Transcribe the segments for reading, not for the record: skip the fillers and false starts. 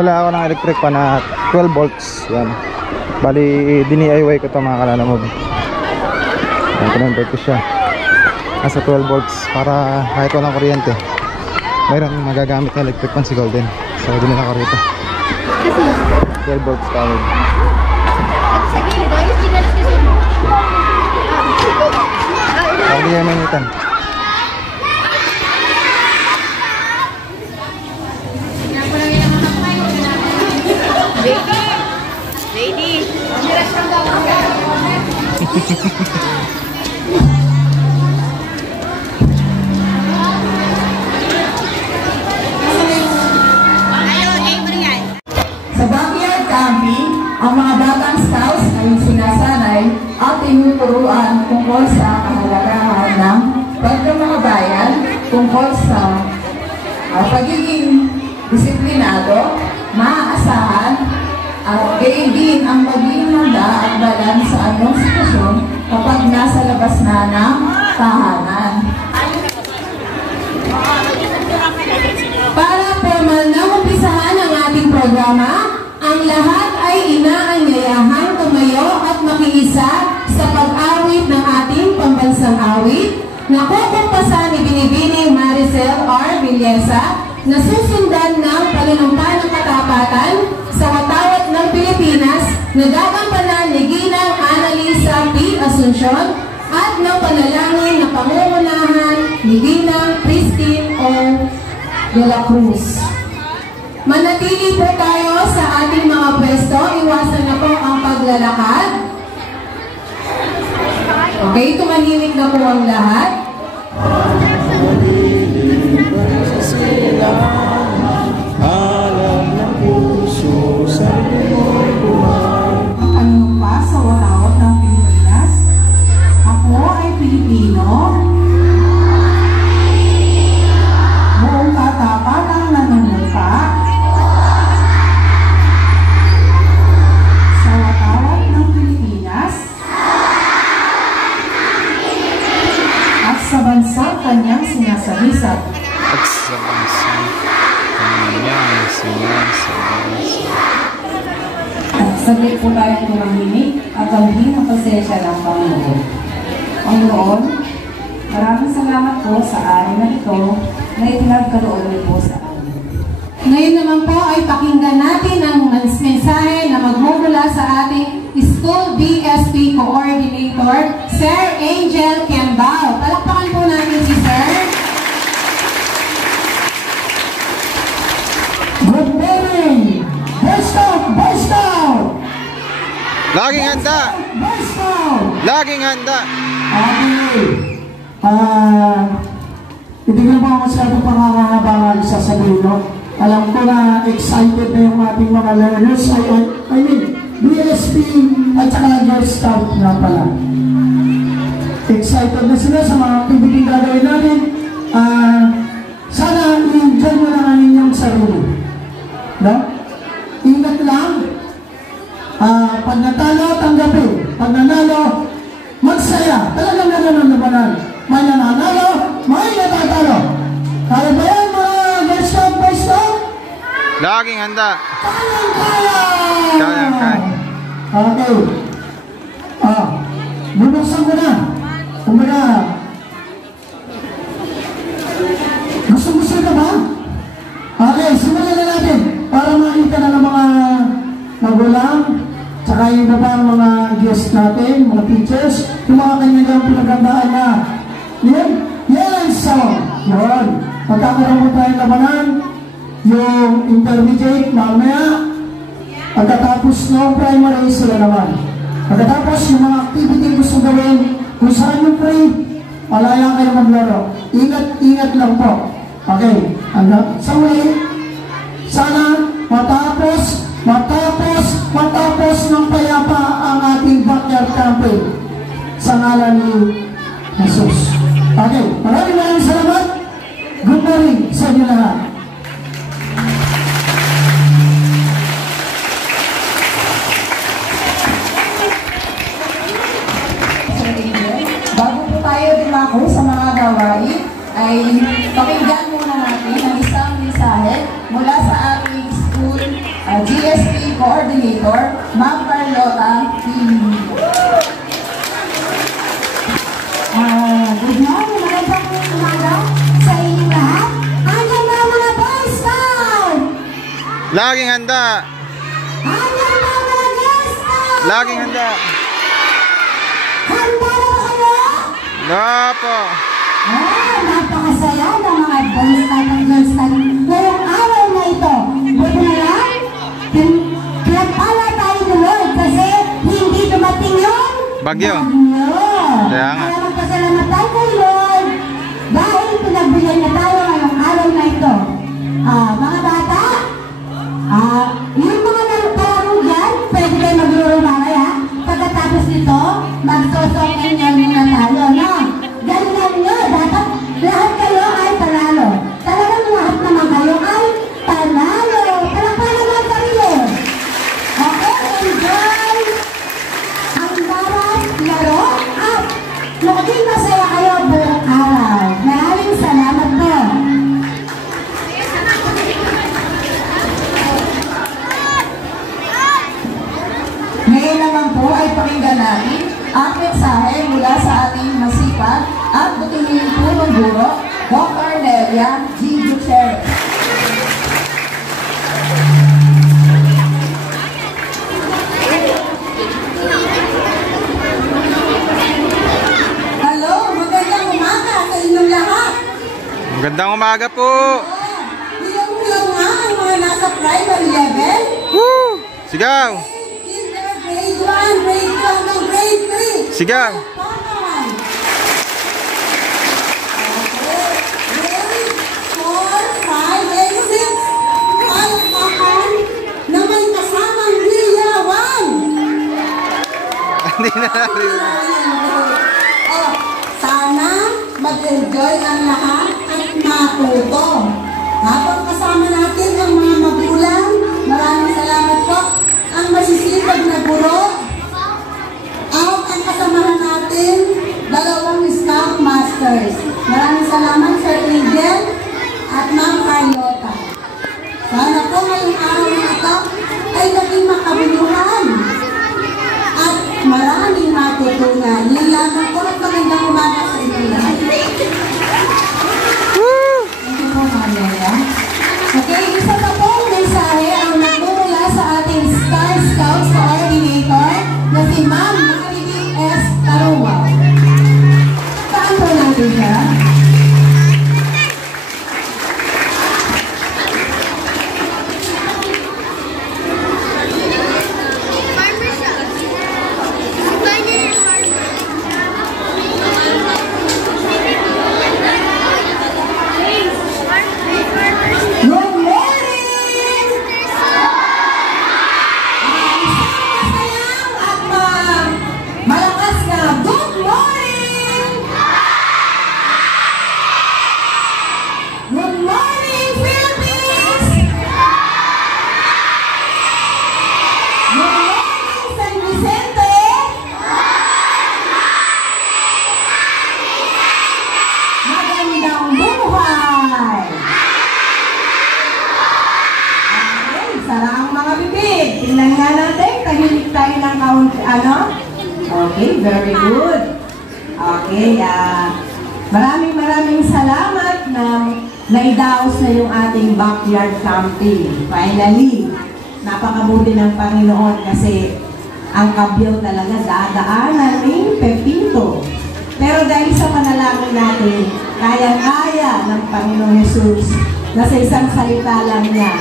Dala ako ng electric pa na 12 volts. Yan. Bali, DIY ko ito mga kalalamog. Yan, kinonvert ko siya. Nasa 12 volts para kahit walang kuryente, mayroon magagamit na electric pan si Golden. So, dinala ko rito. 12 volts powered. Hindi yan manitan. Lady. Sa backyard camping, ang mga batang scouts ay sinasanay at tinuturuan tungkol sa kahalagahan ng pagkamakabayan, tungkol sa pagiging disiplinado, maaasahan, at gayon din ang maging handa at balan sa anong sitwasyon kapag nasa labas na ng tahanan. Para formal na umpisahan ang ating programa, ang lahat ay inaanyayahang tumayo at makiisa sa pag-awit ng ating pambansang awit na kukumpasan ni Binibining Maricel R. Villesa na susundan ng panunumpa ng katapatan sa watawat ng Pilipinas na gagampanan ni Ginang Annalisa P. Asuncion at ng panalangin na pangungunahan ni Ginang Christine O. de la Cruz. Manatili po tayo sa ating mga pwesto. Iwasan na po ang paglalakad. Okay, tumahimik na po ang lahat. Ano pa sa watawat ng Pilipinas? Ako ay Pilipino. Buong tatapan ang nanunumpa sa watawat ng Pilipinas at sa bansang kanyang sinasalisat. At sa bansang kanyang sinasalisat. At saglit po tayong tumahimik at alhin ang pasensya ng Panginoon. Panginoon, maraming salamat po sa araw na ito na itinagkaroon niyo po sa amin. Ngayon naman po ay pakinggan natin ang mensahe na magmumula sa ating School BSP Coordinator, Sir Angel Kembao. Palakpakan po natin si Sir. Good morning! Boy Scout! Boy Scout! Laging handa! Boy Scout! Laging handa! Okay. Hindi ko naman masyado pangangabangan sasabihin, no? Alam ko na excited na yung ating mga learners. I mean, BSP at saka Girl Scout na pala. Excited na sila sa mga activity gagawin natin. Sana i-enjoy mo lang ang inyong sarili. No? Ingat lang. Pag natalo, tanggapin. Pag nanalo, magsaya. Talagang nananabanan. May nananalo, may natatalo. Kaya ba yan mga Girl Scout, Boy Scout? Laging handa! Kayang-kaya! Kayang-kaya. Okay. Bubuksan ko na. Kumbaga, gusto ka ba? Okay, simulan na natin para makita na ng mga magulang, tsaka yung iba pa mga guests natin, mga teachers, yung mga kanyang pinagandaan na yan, song. Yun. Magkakaroon mo tayong labanan, yung intermediate, mamaya, pagkatapos ng primary, sila naman. Pagkatapos, yung mga activity gusto gawin, kung saan yung free, malaya kayo maglaro. Ingat lang po. Okay. Sa uli, sana matapos ng payapa ang ating backyard camping sa ngalan ni Jesus. Okay. Maraming salamat. Good morning sa inyo lahat. Bago po tayo dumako sa mga gawain, ay pakinggan muna natin ang isang mensahe mula sa ating school GSP Coordinator, Ma'am Carlota P. Good morning, magandang umaga sa inyong lahat. Hanggang na mga Boy Scout! Laging handa. Hanggang na mga Girl Scout! Laging handa. Handa na ba kayo? Napo. Napakasaya ng mga Boy Scout at Girl Scout ngayong araw na ito. Buti na lang, pinagpala tayo ni Lord kasi hindi dumating yung Bagyo. Kaya nga. Kaya magpasalamat tayo kay Lord dahil pinagbigyan niya tayo ngayong araw na ito. Mga bata, yung mga narong dyan, pwede kayo maglaro mamaya. Pagkatapos nito, magsosongin niya muna tayo, no? Galingan nyo, dapat lahat kayo ay panalo. Talagang lahat naman kayo ay panalo. Palakpakan naman sarili. Okay, enjoy ang bawat laro at maging masaya kayo buong araw. Maraming salamat po. Ngayon naman po ay pakinggan natin ang mensahe mula sa ating masipag at butihing punong guro, Dr. Nelia G. Gutierrez. Hello, magandang umaga sa inyong lahat. Magandang umaga po. Ilang nga ang mga nasa primary level. Woo! Sigaw. Grade 1, grade 2, hanggang grade 3. Sigaw. Grade 4, 5, and 6. Palakpakan na may kasamang Ria 1. Hindi na natin. Sana mag-enjoy ang lahat at matuto. Habang kasama natin ang mga magulang, maraming salamat po. Ang masisipag na guro, at ang kasamahan natin, dalawang Scout Masters. Maraming salamat Sir Angel at Ma'am Carlota. Sana po ngayong araw na ito ay naging makabuluhan at maraming matutunan. Yun lamang po at magandang umaga sa inyo lahat. Thank you po, Ma'am Leia. Okay, isa pa pong mensahe ang nagmumula sa ating Star Scouts Coordinator na si Ma'am Marilyn S. Taruwa. Saan po natin siya? Good morning! Isang masayang at malakas na good morning! Good morning, Philippines! Good morning, San Vicente! Magandang buhay! Okay, sara ang mga bibig. Tingnan nga natin, tahimik tayo ng kaunti, ano? Okay, very good. Okay, maraming salamat na naidaos na yung ating backyard camping. Finally, napakabuti ng Panginoon kasi ang kabyaw talaga dadaanan ng pepito. Pero dahil sa panalangin natin, kaya-kaya ng Panginoon Jesus na sa isang salita lang niya,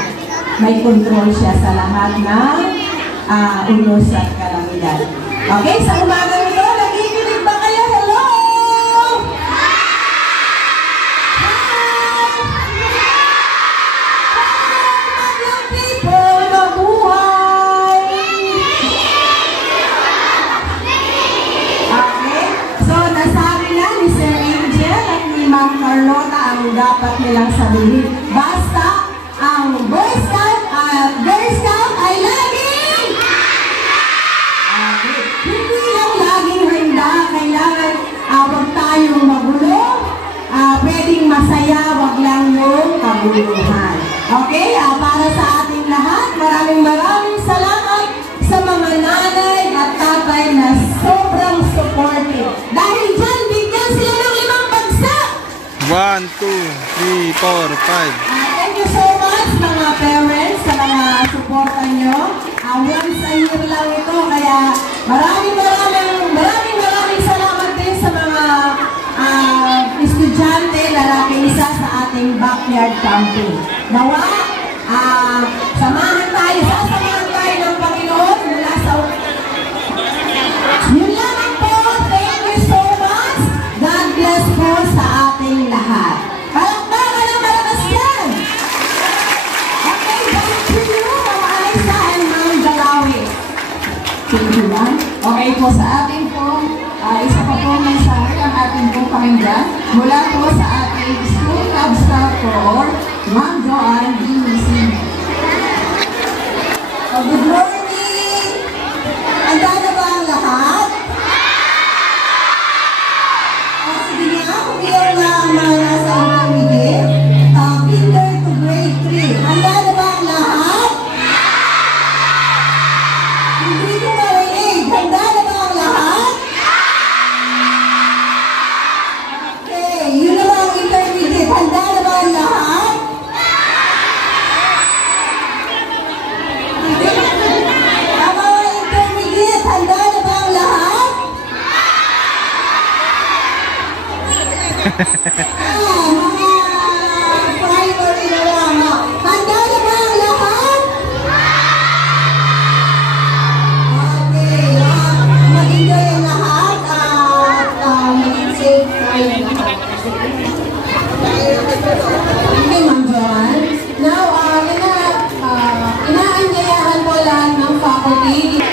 may control siya sa lahat ng unos at kalamidad. Okay, sa umaga nito, nakikinig ba kayo? Hello! Hi! People, mabuhay! Okay, so nasabi na ni Sir Angel at ni Ma'am Carlota ang dapat nilang sabihin. Basta ang Boy Scout at Girl Scout ay laging hindi lang laging handa. Kailangan wag tayong magulo. Pwedeng masaya, wag lang yung kaguluhan. Okay, para sa ating lahat, maraming maraming salamat sa mga nanay at tatay na sobrang supportive. Dahil dyan, bigyan sila ng 5 bagsak! 1, 2, 3, 4, 5. Thank you so much mga parents sa mga suporta nyo. Once a year lang ito, kaya maraming salamat din sa mga estudyante na nakilisa sa ating backyard camping. Nawa, sasamahan tayo ng Panginoon mula sa... Yun lang po, thank you so much. God bless po sa ating lahat. Palakpakan ng malakas yan! Okay, back to you, Ma'am Aisa and Ma'am Dalawi. Thank you, ma'am. Okay po, sa ating po, isa pa po mensahe ang ating po pakinggan mula po sa ating school club staff for Ma'am Joanne D. Good morning! Handa na ba ang lahat? Sige nga, kung iyon na ang mga nasa intermediate, kinder to grade 3. Handa na ba ang lahat? Hindi ko marinig. Handa na ba ang lahat? Okay, yun na ba ang intermediate? Handa na ba ang lahat? Ang mga intermediate, handa na ba ang lahat? Mga primary na lang. Handa na ba ang lahat? Okay, mag-enjoy ang lahat at maging safe tayo lahat. Okay, Ma'am Joanne. Now, inaanyayahan po lahat ng faculty.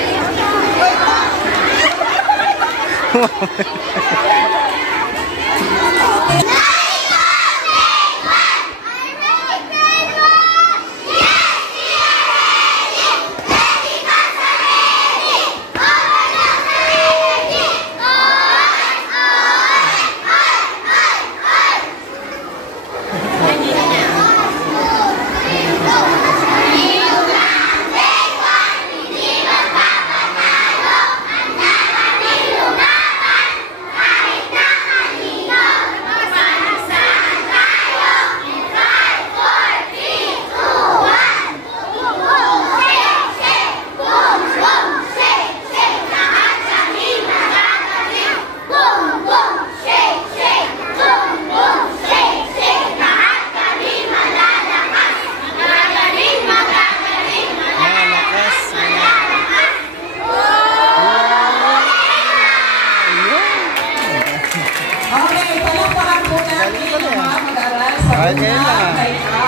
Okay, palakpakan po natin ang mga mag-aral sa unang Baikam.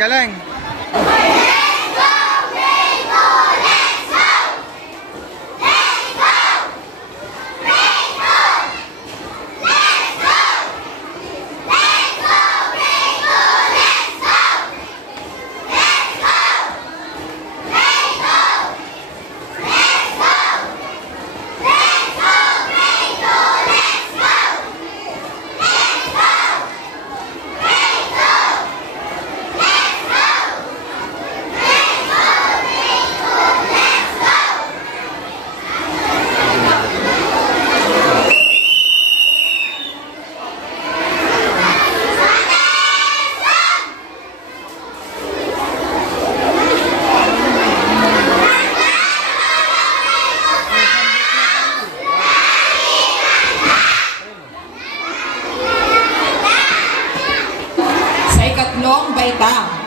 Galing. Sa ikatlong Baikam.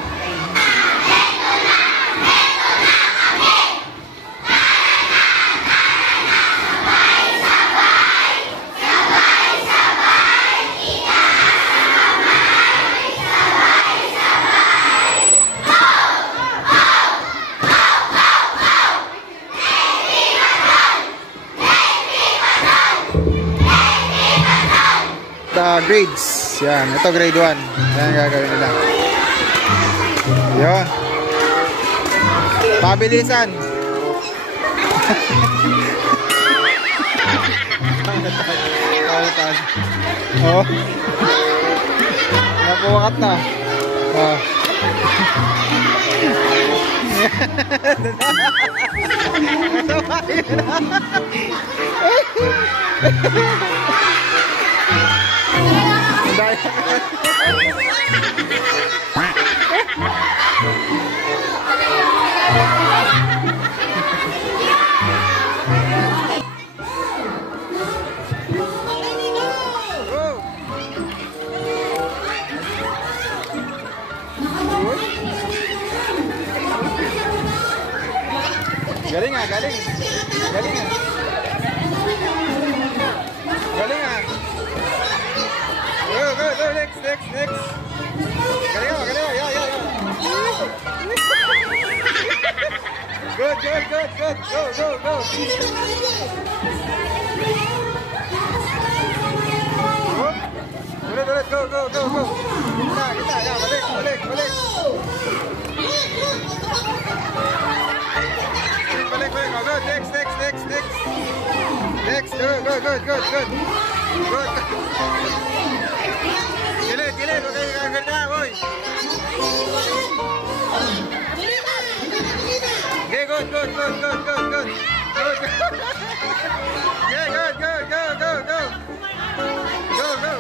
Grades. Yan, ito grade 1. Yan ang gagawin nila. Yun. Pabilisan. Oh. Napuwakat na. Oh. Galing ah, galing. Galing ah. Galing ah. Go, go, go, next, next, next. Galing ah, galing ah. Yeah. Good, good, good, good. Go, go, go. Ulit, ulit, go, go, go, go. Kita, ya, balik, balik, balik. Balik, balik, oh, good, next, next, next, next. Next, good, good, good, good, good. Good. Gilid, gilid, okay, agad na, boy. Okay, good, good, good, good, good, good. Good. Yeah, good, good, go, go, go. Go, go.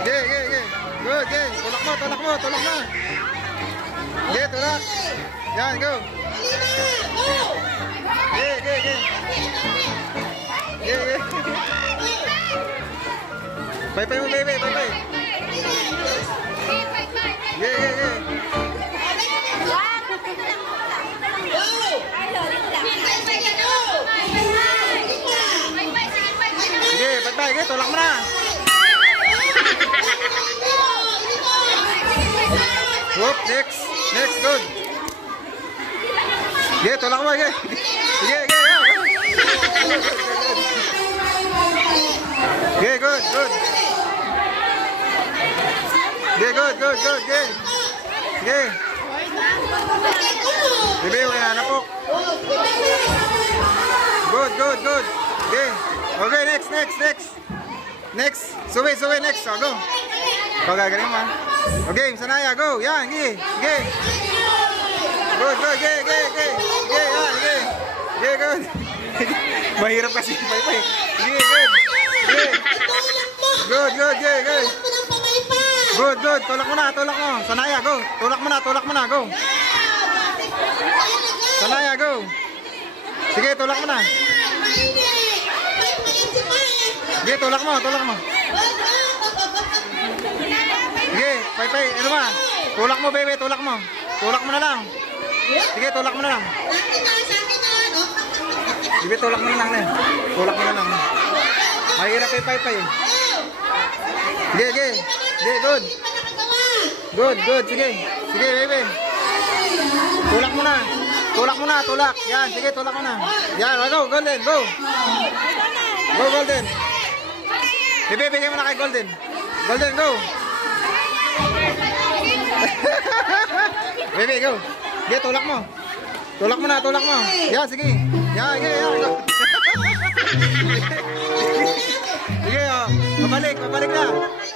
Yeah, yeah, yeah. Good, yeah. Tulak mo, tulak mo, tulak mo. Yeah, tulak. Yan, go. Yeah, yeah, yeah. Yeah, yeah. Bye-bye mo, baby, bye-bye. Yeah, yeah, yeah. Sige, bye-bye, okay, tulak mo na. Whoop, next, next, good. Yeah, tulak mo, yeah. Yeah, yeah, yeah. Yeah, good, good. Yeah, good, good, good, yeah. Yeah. Bibi, huwag na napok. Good, good, good. Yeah. Okay, next, next, next. Next. Suwi, suwi, next. So, go. Ikaw gagaling mo, ha? Okay, Sanaya, go. Yan, yeah, yeah. Good, good, yeah, yeah, yeah. Yeah, yan, yeah. Yeah, good. Mahirap kasi, bye-bye. Yeah, good. Yeah. Good, good, yeah, good. Good, good. Tulak mo na, tulak mo. Sanaya, go. Tulak mo na, go. Sanaya, go. Sige, tulak mo na. Sige, tulak mo, tulak mo. Sige, pay, ano ba? Tulak mo, baby, tulak mo. Tulak mo na lang. Sige, tulak mo na lang. Sige, tulak mo na lang. Tulak mo na lang. Mahirap pay. Sige, sige. Sige, good. Good, good, sige. Sige, baby. Tulak mo na. Tulak mo na, tulak. Yan, sige, tulak mo na. Yan, go, Golden, go. Go, Golden. Bebe, bigay mo na kay Golden. Golden, go. Bebe, go. Sige, tulak mo. Tulak mo na, tulak mo. Yan, sige. Yan, yan. Sige, oh. Mabalik na.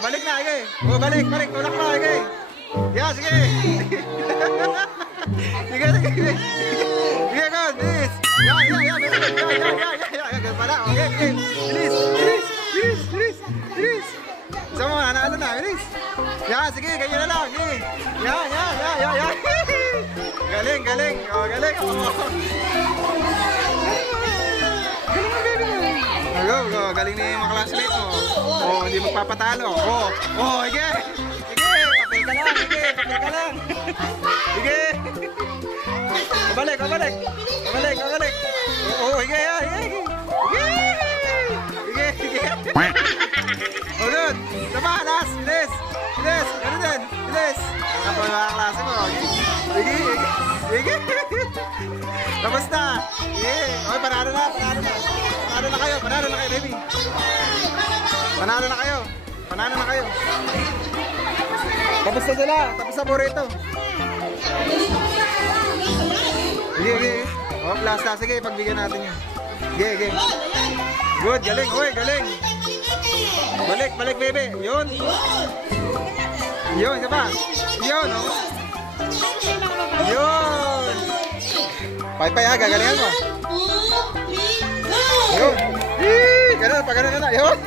Balik na, sige. Oh, balik, tulak mo, sige. Yan, sige. Sige, sige. Sige, go, bilis. Yan. Para, okay, sige. Bilis. Sama mo, nanalo na, bilis. Yan, sige, ganyan na lang. Sige. Yan. Galing. Oh, galing. Go. Galing na yung mga classmate mo. Oh, hindi magpapatalo. Oh, sige. Papel ka lang. Sige. Kabalik. Oh, sige. Sige. Oh, good. Sama, last. Bilis. Ganun din. Bilis. Ako yung mga klase mo. Sige. Tapos na. Sige. Okay, panalo na. Panalo na kayo, baby. Panalo na kayo. Tapos na sila. Tapos na burrito. Sige. Oh, last na. Sige, pagbigyan natin yan. Sige. Good, galing. Uy, galing. Balik, baby. Yun, isa pa. Yun, oh. Yun. Pay-pay ha, gagalingan mo. 1, 2, 3, go! Yun. Ganun, pag ganun na. Yun.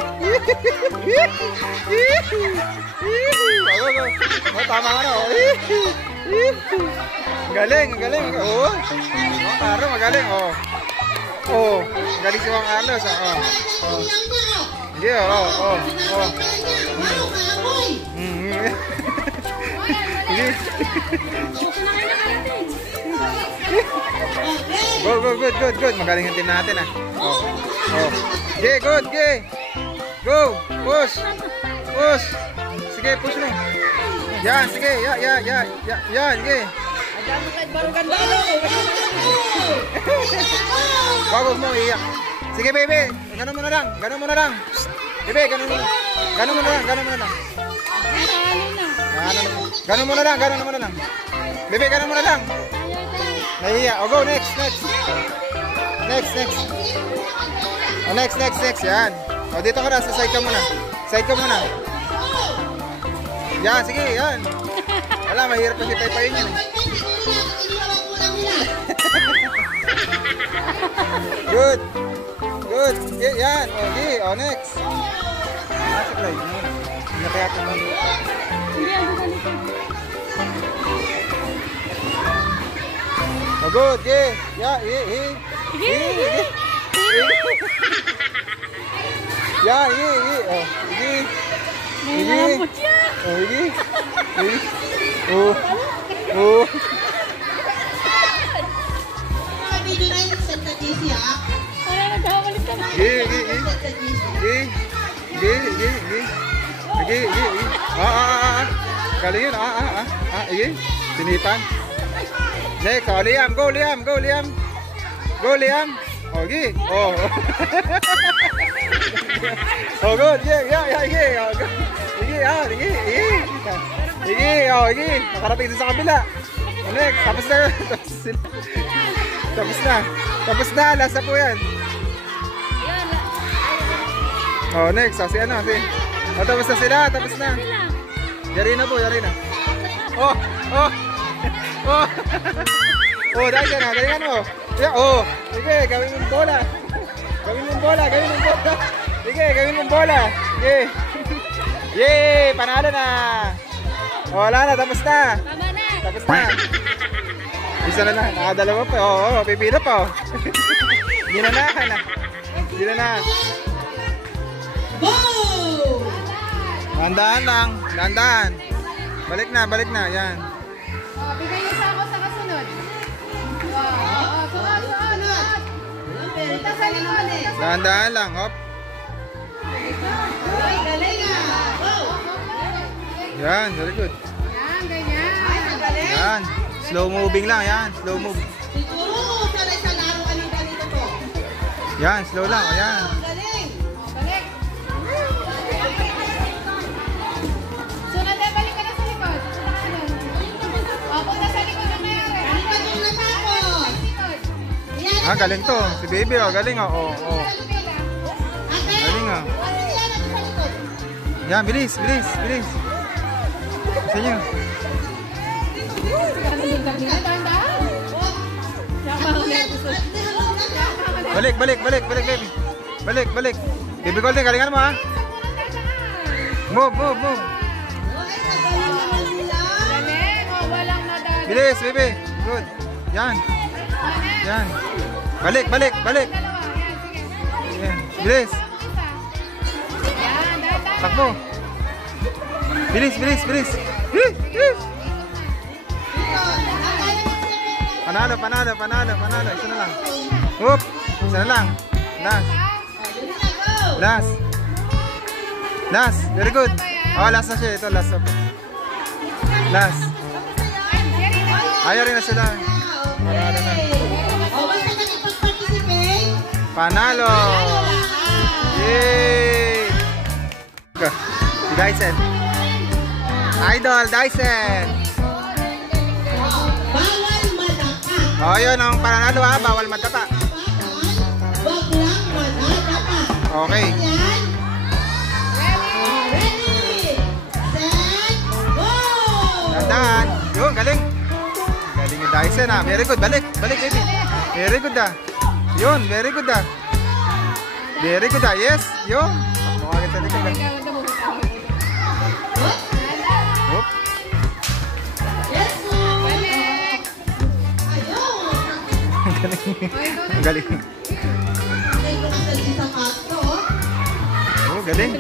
Oh, tama ka na. Galing, galing. Oh. Carlos, magaling. Oh. Oh, galing si Juan Carlos. Oh. Oh. Hindi, oh. Good. Magaling yung team natin ah. Oh. Good. Go. Push. Sige, push mo. Yan, sige. Yan, sige. Wag mo iyak. Sige, baby. Ganun mo na lang. Bebe, ganun mo na lang. Ganun mo na lang. Bebe, ganun mo na lang. Nahiya. O, go, next. O, next. Yan. O, dito ka na. Sa side ka muna. Yan, sige, yan. Wala, mahirap kasi paypayin yan. Good. Yan. Okay. O, next. Masuk lagi. Nakaya ka naman. O, good. Yeah. Yan, oh, Video na yung Santa GC ha? Parang nagkakabalik ka na. Galing yun. Sinipan. Next, Liam. Go, Liam. Okay. Oh. Oh, good. Yeah. Sige. Nakarating sa kabila. Next, tapos na. Last na po yan. Oh, next. Si ano? Oh, tapos na. Yari na. Oh. Oh, dahil ka na. Galingan mo. Yeah, oh. Sige, gawin mong bola. Sige, gawin mong bola. Sige. Yay! Panalo na. Oh, wala na. Tapos na. Isa na lang. Nakadalawa pa. Oo, pipila pa. Hindi na. Go! Dahan lang. Balik na. Yan. Bigay niyo sa ako sa kasunod. Sunod. Punta sa likod. Dahan lang. Hop. Galing ah! Go! Yan, very good. Yan, ganyan. Yan. Slow moving lang. Yan, slow move. Siguro, sanay sa laro ka ng ganito to. Yan, slow lang. Yan. Galing! Balik. Sunod na, balik ka na sa likod. Punta sa likod na mayroon. Ano ka doon natapos? Likod. Galing to. Si baby, galing. Oh. Galing ah. Yan, bilis. Sa inyo. Balik, baby. Balik. Baby Golden, galingan mo ha. Move. Walang nadali. Bilis, baby. Good. Yan. Balik. Dalawa. Yan, sige. Yan. Bilis. Yan, dahan. Takbo. Bilis. Panalo. Isa na lang. Oop. Isa na lang. Last. Very good. Oh, last na siya. Ito, last. Last. Ayaw rin na sila. Panalo na. O, basta nakipag-participate? Panalo. Yay! Si Dyson. Idol, Dyson. Bawal madapa. Oh, yun ang panalo ha. Bawal matapa. Wag lang madapa. Okay. Yan. Ready, set, go! Tandaan. Yun, galing. yan ah. Very good. Balik, balik baby. Very good ah. Yun, very good ah. Very good ah. Yes, yun. Takbo agad sa likod ah. Hop. Ang galing. Oh, galing.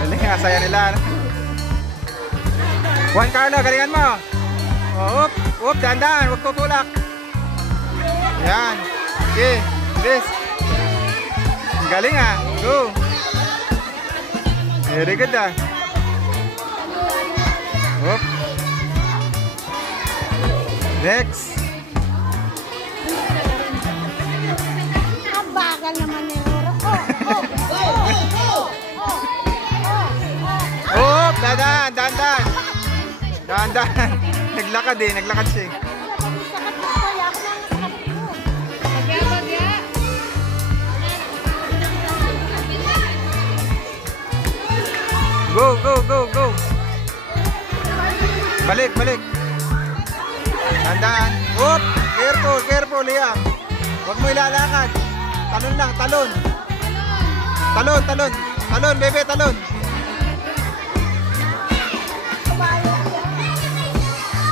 Galing, asaya nila. Juan Carlo, galingan mo. Oh, up, dandan, huwag tutulak. Yan. Okay, this. Galing ah, go. Very good ah. Up. Next. Ang bagal naman ni Roro. Oh, dandan, dandan. Dandan. Naglakad eh, naglakad siya eh. Go, go, go, go. Balik, balik. Dandan. Oop, careful, careful, Liam. Huwag mo ilalakad. Talon lang, talon. Talon, talon. Talon, bebe, talon.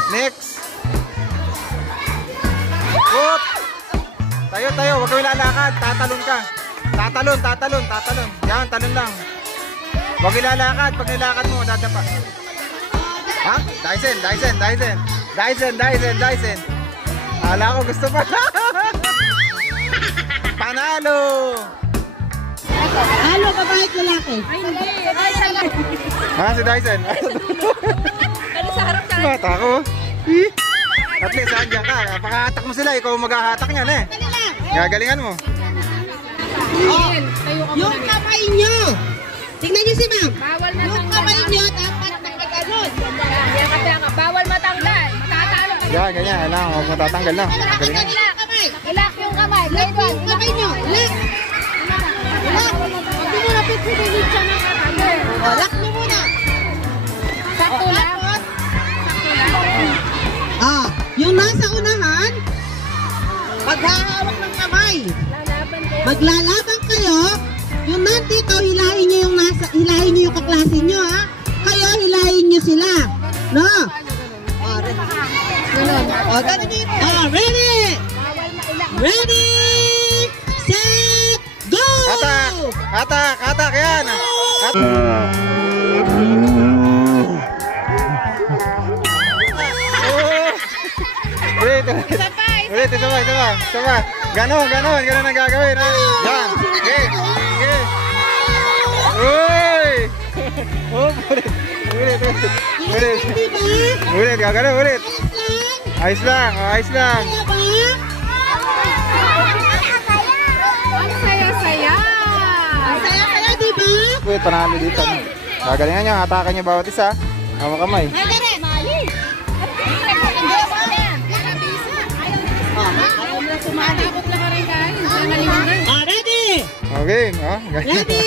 Next. Oop. Tayo, tayo. Huwag mo ilalakad. Tatalon ka. Tatalon, tatalon, tatalon. Yan, talon lang. Huwag ilalakad. Pag nilakad mo, dadapa. Ha? Dyson, Dyson, Dyson. Dyson, Dyson, Dyson. Hala ko, gusto pa. Panalo! Ano, babae ko laki? Ay, hindi. Ha, si Dyson. Ano sa harap tayo? Bata ko. At least, andyan ka. Pakahatak mo sila. Ikaw maghahatak niyan eh. Gagalingan mo. Yung kamay nyo. Tingnan nyo si ma'am. Bawal Yung kamay nyo dapat nakaganon. Yan ka. Bawal matanggal. Matatalo ka. Yan, ganyan. Alam, huwag mo tatanggal lang. Galingan. Ilak yung kamay. Lock yung kamay nyo. Lock. Lock. Huwag mo muna pitpililit siya ng katanggal. Lock nyo muna. Sakto lang. Yung nasa unahan, paghahawak ng kamay. Lalaban kayo. Maglalaban kayo. Yung nandito, hilahin nyo yung hilahin nyo yung kaklase nyo, ha? Kayo, hilahin nyo sila. No? Ganun dito. Ready? Ready? Set, go! Hatak! Hatak! Hatak! Yan! Ulit, ulit. Ulit, isa pa, isa pa. Isa pa. Ganon, ganon. Ganon ang gagawin, ha? Yan. Okay. Okay. Uy! Oh, ulit. Ulit, ulit. Ulit. Ulit, gaganon, ulit. Ayos lang, ayos lang. Ang saya-saya. Ang saya-saya, di ba? Uy, panalo dito. Gagalingan nyo, hatakan nyo bawat isa. Hawak kamay. Mali. Sumatakot na ka rin guys. Ready? Okay, ha? Ready?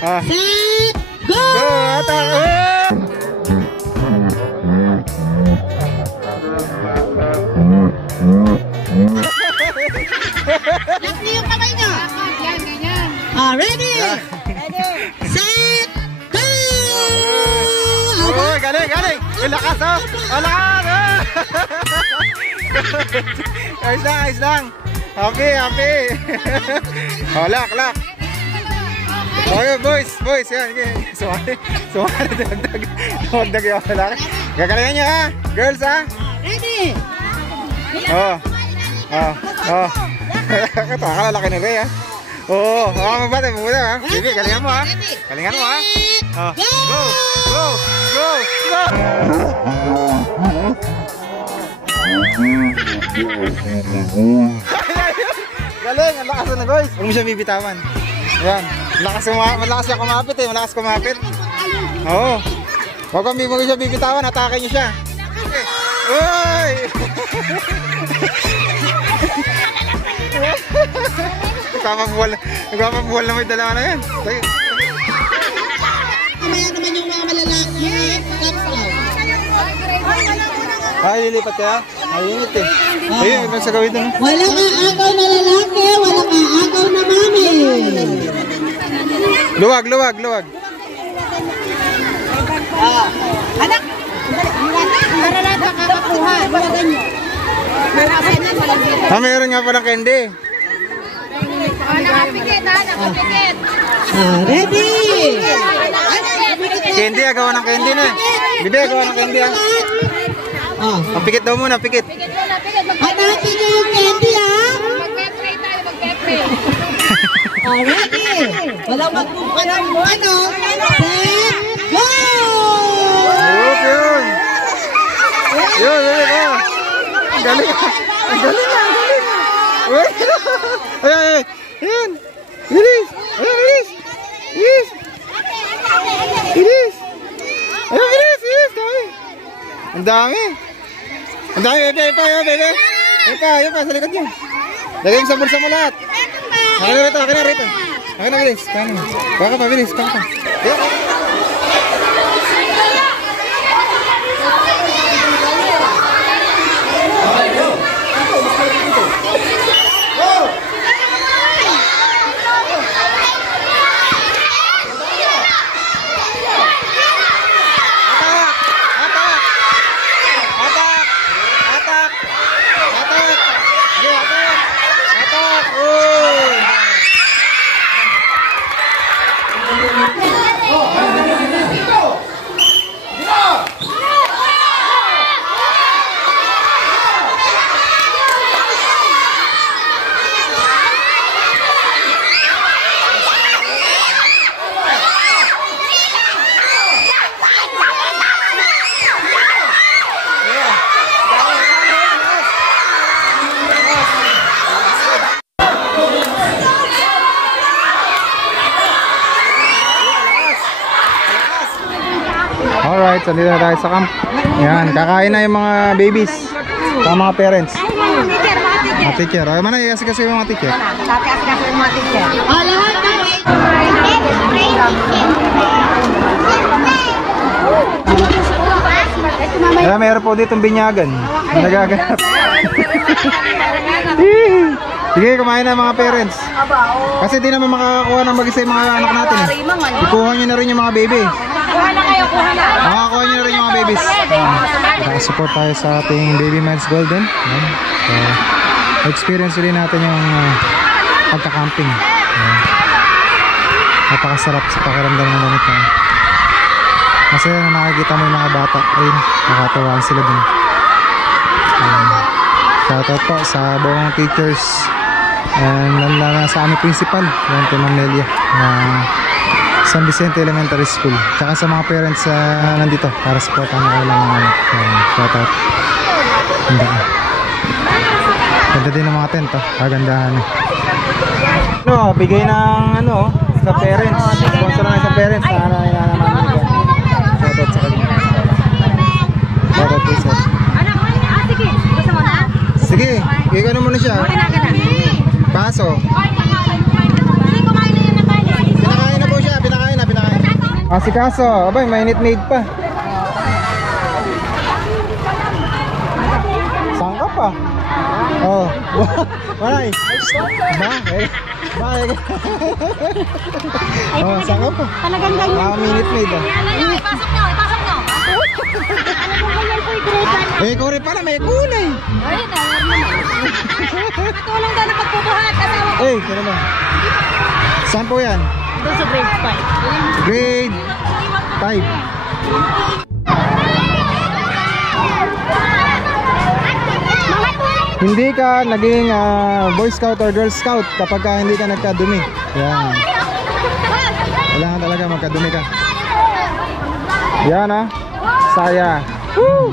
Ah. Set, go! Go, hatak! Oh! Lock niyo yung kamay nyo. Yan, ganyan. Ready? Set, go! Oh, galing, galing! Ang lakas, oh! Ang lakas! Oh! Ayos lang, ayos lang! Happy, happy! Oh, lock, lock! Okay, boys, boys, yan, yan. Sumali, sumali, dagdag. Dagdag yung lalaki. Gagalingan nyo, ha? Girls, ha? Ready? Oh, oh, oh. Ito, akalalaki ni Rhea. Oo, mabate mo muna, ha? Sige, galingan mo, ha? Galingan mo, ha? Oh, go, go, go, go! Galing, ang lakas na guys. Huwag mo siya bibitawan. Ayan, malakas siya kumapit eh, malakas kumapit. Oo. Huwag mo siya bibitawan, atake niyo siya. Uy! Nagpapabuwal na may dala na yan. Mamaya naman yung mga malalaki. Ay, lilipat kaya? Ay, init eh. Ayun, ibang sa gawin doon. Walang aagaw na lalaki, walang aagaw na mami. Luwag, luwag, luwag. Anak! Para lang makakakuha. Luwagan nyo. Mayroon nga pa ng candy. Nakapikit ha, nakapikit. Ready? Candy, agawa ng candy na. Bibi, agawa ng candy ah. Pikit daw muna, pikit. Hanapin nyo yung candy ha. Mag-pray tayo, mag-pray. Ready? Walang magbuka ng ano. Set, go! Yun! Yun, galing ka! Ang galing ka! Ang galing ka! Ang galing ka! Uy! Ay, ay, ay! Ayan! Bilis! Ayan, bilis! Bilis! Bilis! Ayan, bilis! Bilis! Dami! Ang dami! Ang dami! Bebe! Ayun pa! Ayun pa! Sa likod niyo! Lagay mo sa bulsa mo lahat! Akin na rito! Akin na rito! Akin na, bilis! Baka pa, bilis! Baka pa! Ayan! Alright, so dito na tayo sa camp. Yan, kakain na yung mga babies. Sa mga parents. Mga teacher. Ay, mana i-ask kasi yung mga teacher. Lahat na. Kaya mayroon po ditong binyagan. Nagaganap. Sige, kumain na mga parents. Kasi di naman makakakuha ng mag-isa yung mga anak natin eh. Ikuha nyo na rin yung mga baby. Kuha na kayo, kuha na. Makakuha nyo na rin yung mga babies. Nakasupport tayo sa ating Baby Miles Golden. Experience rin natin yung pagka-camping. Napakasarap sa pakiramdam ng ganito. Masaya na nakikita mo yung mga bata. Ayun, nakatawaan sila dun. Shoutout po sa buong teachers and lalo na sa aming principal, yung kay Ma'am Nelia na San Vicente Elementary School, tsaka sa mga parents nandito para supportan nyo lang ng anak. Shoutout. Ganda din ng mga tent, kagandahan. Bigay ng sa parents, sponsor na sa parents sa shoutout sa kanila. Shoutout po sir. Sige, gusto mo na? Sige, gano'n mo na siya. Paso. Pinakain na po siya, pinakain na. Si Kaso, abay, mainit-made pa. Saan ka pa? Oh, walay. Bye. Oh, saan ka pa? Talagang ganyan. Minute-made ah. Ipasok nyo. Eh, kore pala, may kulay. Ay, tulong daw na pagpubuhat. Eh, kaya naman. Saan po yan? Doon sa grade 5. Grade 5. Hindi ka naging Boy Scout or Girl Scout kapag hindi ka nagkadumi. Yan. Kailangan talaga magkadumi ka. Yan Saya. Woo!